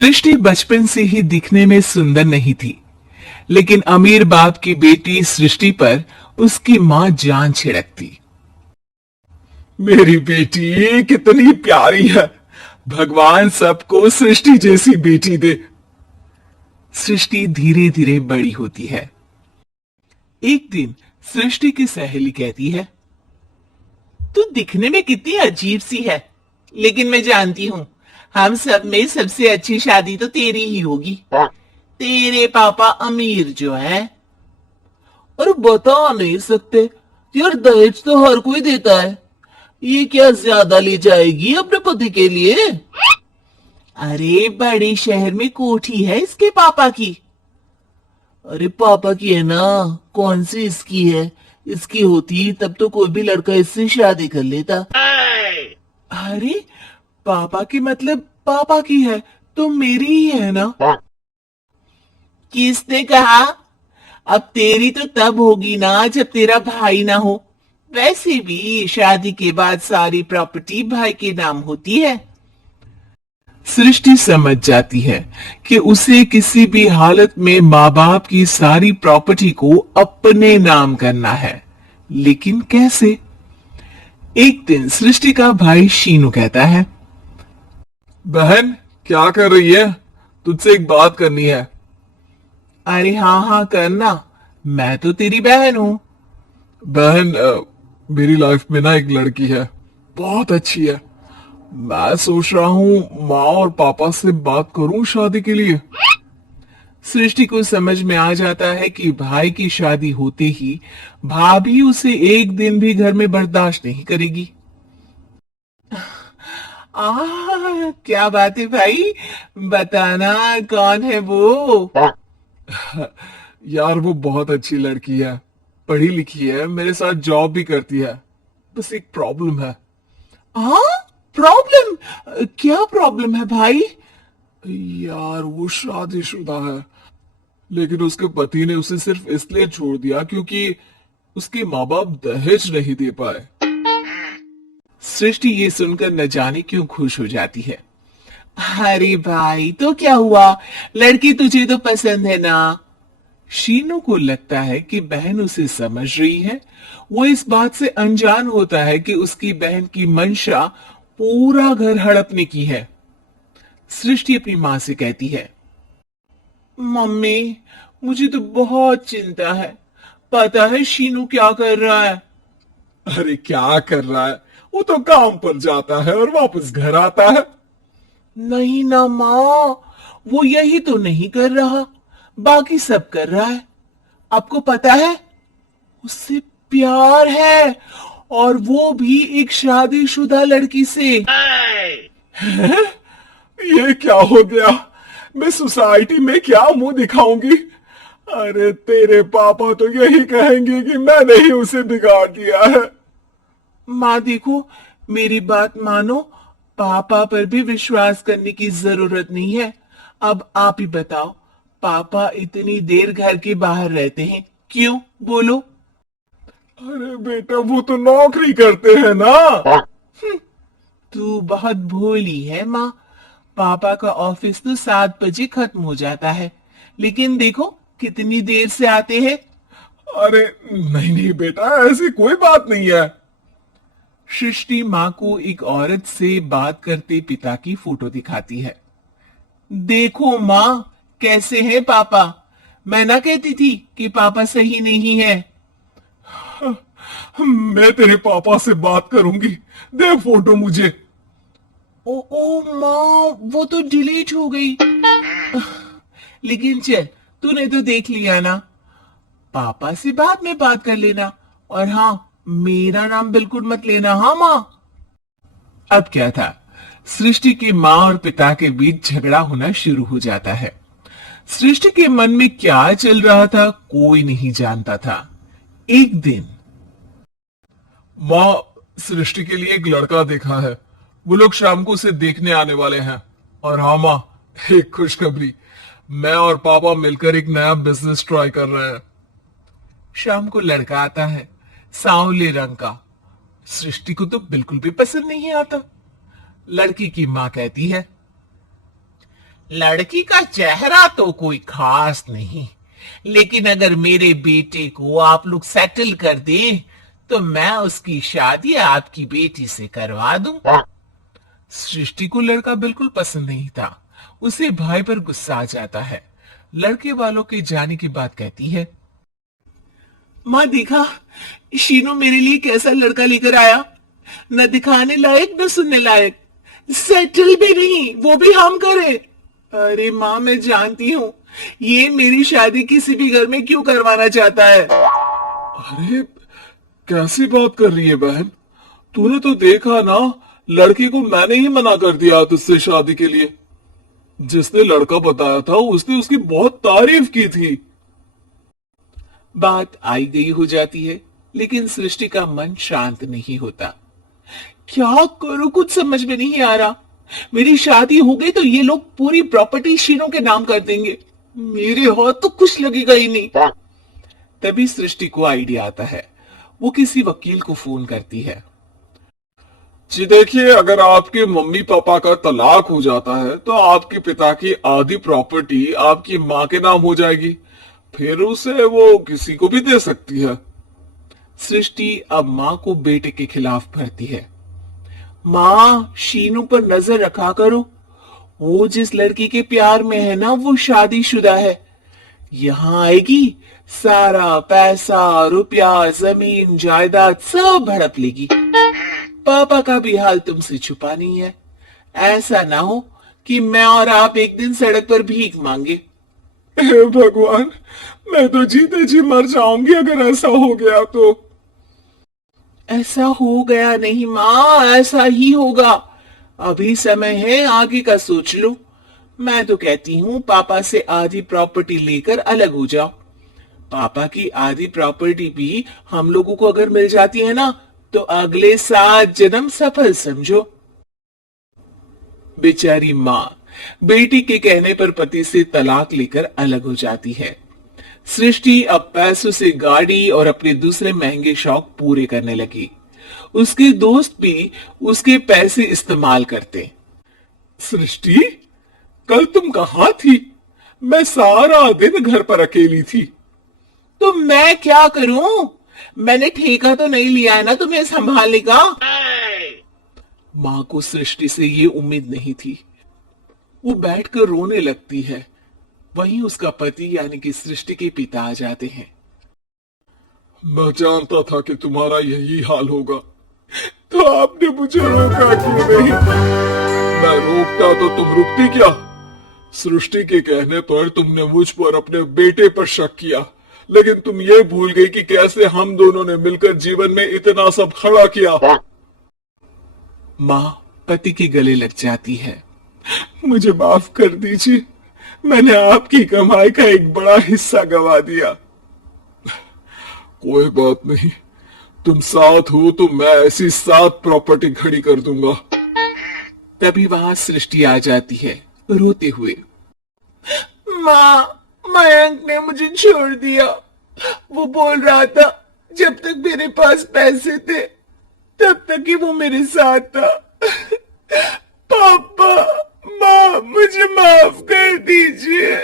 सृष्टि बचपन से ही दिखने में सुंदर नहीं थी, लेकिन अमीर बाप की बेटी सृष्टि पर उसकी मां जान छिड़कती। मेरी बेटी कितनी प्यारी है। भगवान सबको सृष्टि जैसी बेटी दे। सृष्टि धीरे धीरे बड़ी होती है। एक दिन सृष्टि की सहेली कहती है, तू दिखने में कितनी अजीब सी है, लेकिन मैं जानती हूँ हम सब में सबसे अच्छी शादी तो तेरी ही होगी। तेरे पापा अमीर जो है। और बता नहीं सकते यार, दहेज तो हर कोई देता है। ये क्या ज्यादा ले जाएगी अपने पति के लिए? अरे बड़े शहर में कोठी है इसके पापा की। अरे पापा की है ना, कौन सी इसकी है? इसकी होती तब तो कोई भी लड़का इससे शादी कर लेता। अरे पापा की मतलब पापा की है तो मेरी ही है ना? किसने कहा? अब तेरी तो तब होगी ना जब तेरा भाई ना हो। वैसे भी शादी के बाद सारी प्रॉपर्टी भाई के नाम होती है। सृष्टि समझ जाती है कि उसे किसी भी हालत में माँ बाप की सारी प्रॉपर्टी को अपने नाम करना है, लेकिन कैसे? एक दिन सृष्टि का भाई शीनू कहता है, बहन क्या कर रही है? तुझसे एक बात करनी है। अरे हाँ हाँ करना, मैं तो तेरी बहन हूँ। बहन मेरी लाइफ में ना एक लड़की है, बहुत अच्छी है। मैं सोच रहा हूँ माँ और पापा से बात करूं शादी के लिए। सृष्टि को समझ में आ जाता है कि भाई की शादी होते ही भाभी उसे एक दिन भी घर में बर्दाश्त नहीं करेगी। क्या बात है भाई, बताना कौन है वो? यार वो बहुत अच्छी लड़की है, पढ़ी लिखी है, मेरे साथ जॉब भी करती है। बस एक प्रॉब्लम है। हाँ प्रॉब्लम? क्या प्रॉब्लम है भाई? यार वो शादीशुदा है, लेकिन उसके पति ने उसे सिर्फ इसलिए छोड़ दिया क्योंकि उसके माँ बाप दहेज नहीं दे पाए। सृष्टि ये सुनकर न जाने क्यों खुश हो जाती है। अरे भाई तो क्या हुआ, लड़की तुझे तो पसंद है ना? शीनू को लगता है कि बहन उसे समझ रही है। वो इस बात से अनजान होता है कि उसकी बहन की मंशा पूरा घर हड़पने की है। सृष्टि अपनी माँ से कहती है, मम्मी मुझे तो बहुत चिंता है। पता है शीनू क्या कर रहा है? अरे क्या कर रहा है? वो तो काम पर जाता है और वापस घर आता है। नहीं ना माँ, वो यही तो नहीं कर रहा, बाकी सब कर रहा है। आपको पता है उससे प्यार है, और वो भी एक शादीशुदा लड़की से। हैं? ये क्या हो गया? मैं सोसाइटी में क्या मुंह दिखाऊंगी? अरे तेरे पापा तो यही कहेंगे कि मैंने ही उसे बिगाड़ दिया है। माँ देखो, मेरी बात मानो, पापा पर भी विश्वास करने की जरूरत नहीं है। अब आप ही बताओ, पापा इतनी देर घर के बाहर रहते हैं क्यों? बोलो। अरे बेटा वो तो नौकरी करते हैं ना। तू बहुत भोली है माँ। पापा का ऑफिस तो 7 बजे खत्म हो जाता है, लेकिन देखो कितनी देर से आते हैं। अरे नहीं नहीं बेटा, ऐसी कोई बात नहीं है। सृष्टि माँ को एक औरत से बात करते पिता की फोटो दिखाती है। देखो माँ, कैसे है पापा? मैं ना कहती थी कि पापा सही नहीं है। मैं तेरे पापा से बात करूंगी, दे फोटो मुझे। ओ माँ, वो तो डिलीट हो गई। लेकिन चल, तूने तो देख लिया ना। पापा से बाद में बात कर लेना, और हाँ मेरा नाम बिल्कुल मत लेना। हाँ माँ। अब क्या था, सृष्टि की माँ और पिता के बीच झगड़ा होना शुरू हो जाता है। सृष्टि के मन में क्या चल रहा था कोई नहीं जानता था। एक दिन, माँ सृष्टि के लिए एक लड़का देखा है, वो लोग शाम को उसे देखने आने वाले हैं। और हाँ माँ, एक खुशखबरी, मैं और पापा मिलकर एक नया बिजनेस ट्राई कर रहे हैं। शाम को लड़का आता है, सांवले रंग का। सृष्टि को तो बिल्कुल भी पसंद नहीं आता। लड़की की माँ कहती है, लड़की का चेहरा तो कोई खास नहीं, लेकिन अगर मेरे बेटे को आप लोग सेटल कर दें तो मैं उसकी शादी आपकी बेटी से करवा दूं। सृष्टि को लड़का बिल्कुल पसंद नहीं था। उसे भाई पर गुस्सा आ जाता है। लड़के वालों के जाने की बात कहती है। माँ देखा, शीनू मेरे लिए कैसा लड़का लेकर आया, न दिखाने लायक न सुनने लायक, सेटल भी नहीं, वो भी हम करे। अरे माँ मैं जानती हूँ ये मेरी शादी किसी भी घर में क्यों करवाना चाहता है। अरे कैसी बात कर रही है बहन, तूने तो देखा ना, लड़के को मैंने ही मना कर दिया तुझसे शादी के लिए। जिसने लड़का बताया था उसने उसकी बहुत तारीफ की थी। बात आई गई हो जाती है, लेकिन सृष्टि का मन शांत नहीं होता। क्या करूं, कुछ समझ में नहीं आ रहा। मेरी शादी हो गई तो ये लोग पूरी प्रॉपर्टी शीनों के नाम कर देंगे, मेरे हाथ तो कुछ लगेगा ही नहीं। तभी सृष्टि को आइडिया आता है। वो किसी वकील को फोन करती है। जी देखिए, अगर आपके मम्मी पापा का तलाक हो जाता है तो आपके पिता की आधी प्रॉपर्टी आपकी माँ के नाम हो जाएगी, फिर उसे वो किसी को भी दे सकती है। सृष्टि अब माँ को बेटे के खिलाफ भरती है। माँ शीनू पर नजर रखा करो, वो जिस लड़की के प्यार में है ना वो शादीशुदा है। यहाँ आएगी सारा पैसा रुपया जमीन जायदाद सब हड़प लेगी। पापा का भी हाल तुमसे छुपा नहीं है। ऐसा ना हो कि मैं और आप एक दिन सड़क पर भीख मांगे। हे भगवान, मैं तो जीते जी मर जाऊंगी अगर ऐसा हो गया तो। ऐसा हो गया नहीं माँ, ऐसा ही होगा। अभी समय है, आगे का सोच लो। मैं तो कहती हूँ पापा से आधी प्रॉपर्टी लेकर अलग हो जाओ। पापा की आधी प्रॉपर्टी भी हम लोगों को अगर मिल जाती है ना तो अगले 7 जन्म सफल समझो। बेचारी माँ बेटी के कहने पर पति से तलाक लेकर अलग हो जाती है। सृष्टि अब पैसों से गाड़ी और अपने दूसरे महंगे शौक पूरे करने लगी। उसके दोस्त भी उसके पैसे इस्तेमाल करते। सृष्टि, कल तुम कहाँ थी? मैं सारा दिन घर पर अकेली थी। तो मैं क्या करूं? मैंने ठेका तो नहीं लिया है ना तुम्हें संभालने का। माँ को सृष्टि से ये उम्मीद नहीं थी। वो बैठकर रोने लगती है। वहीं उसका पति यानी कि सृष्टि के पिता आ जाते हैं। मैं जानता था कि तुम्हारा यही हाल होगा, तो आपने मुझे रोका क्यों नहीं? मैं रोकता तो तुम रुकती क्या? सृष्टि के कहने पर तुमने मुझ पर अपने बेटे पर शक किया, लेकिन तुम ये भूल गई कि कैसे हम दोनों ने मिलकर जीवन में इतना सब खड़ा किया। माँ पति के गले लग जाती है। मुझे माफ कर दीजिए, मैंने आपकी कमाई का एक बड़ा हिस्सा गवा दिया। कोई बात नहीं, तुम साथ हो तो मैं ऐसी 7 प्रॉपर्टी खड़ी कर दूंगा। तभी वहां सृष्टि आ जाती है रोते हुए। माँ, मयंक ने मुझे छोड़ दिया। वो बोल रहा था जब तक मेरे पास पैसे थे तब तक ही वो मेरे साथ था। पापा, माँ, मुझे माफ कर दीजिए।